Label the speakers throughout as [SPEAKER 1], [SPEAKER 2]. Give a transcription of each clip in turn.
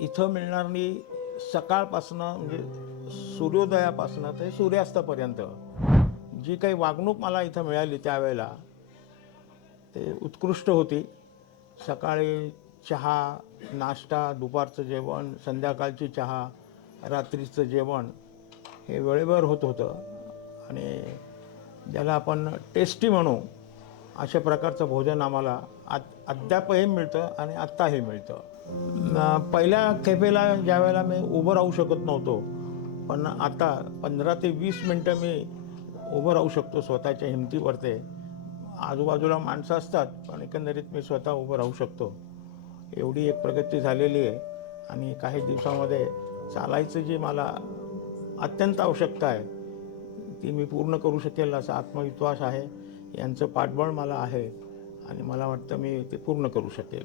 [SPEAKER 1] इथं मिळणारी सकाळपासनं म्हणजे सूर्योदयापासनं ते सूर्यास्तापर्यंत. जी काही वागणूक मला इथं मिळाली त्यावेळेला ते उत्कृष्ट होती. सकाळी चहा नाश्ता दुपारचं जेवण संध्याकाळची चहा रात्रीचं जेवण हे वेळेवर होत होतं. आणि ज्याला आपण टेस्टी म्हणू अशा प्रकारचं भोजन आम्हाला आत अद्यापही मिळतं आणि आत्ताही मिळतं. पहिल्या खेपेला ज्या वेळेला मी उभं राहू शकत नव्हतो पण आता पंधरा ते वीस मिनटं मी उभं राहू शकतो स्वतःच्या हिमतीवरते. आजूबाजूला माणसं असतात पण एकंदरीत मी स्वतः उभं राहू शकतो. एवढी एक प्रगती झालेली आहे आणि काही दिवसामध्ये चालायचं जी मला अत्यंत आवश्यकता आहे ती मी पूर्ण करू शकेल असा आत्मविश्वास आहे. यांचं पाठबळ मला आहे आणि मला वाटतं मी ते पूर्ण करू शकेल.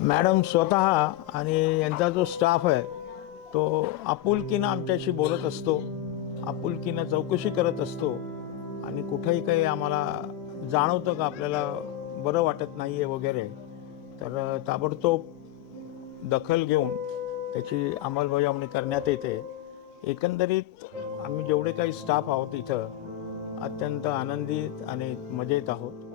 [SPEAKER 1] मॅडम स्वतः आणि यांचा जो स्टाफ आहे तो आपुलकीनं आमच्याशी बोलत असतो आपुलकीनं चौकशी करत असतो आणि कुठेही काही आम्हाला जाणवतं का आपल्याला बरं वाटत नाही आहे वगैरे तर ताबडतोब दखल घेऊन त्याची अंमलबजावणी करण्यात येते. एकंदरीत आम्ही जेवढे काही स्टाफ आहोत इथं अत्यंत आनंदित आणि मजेत आहोत.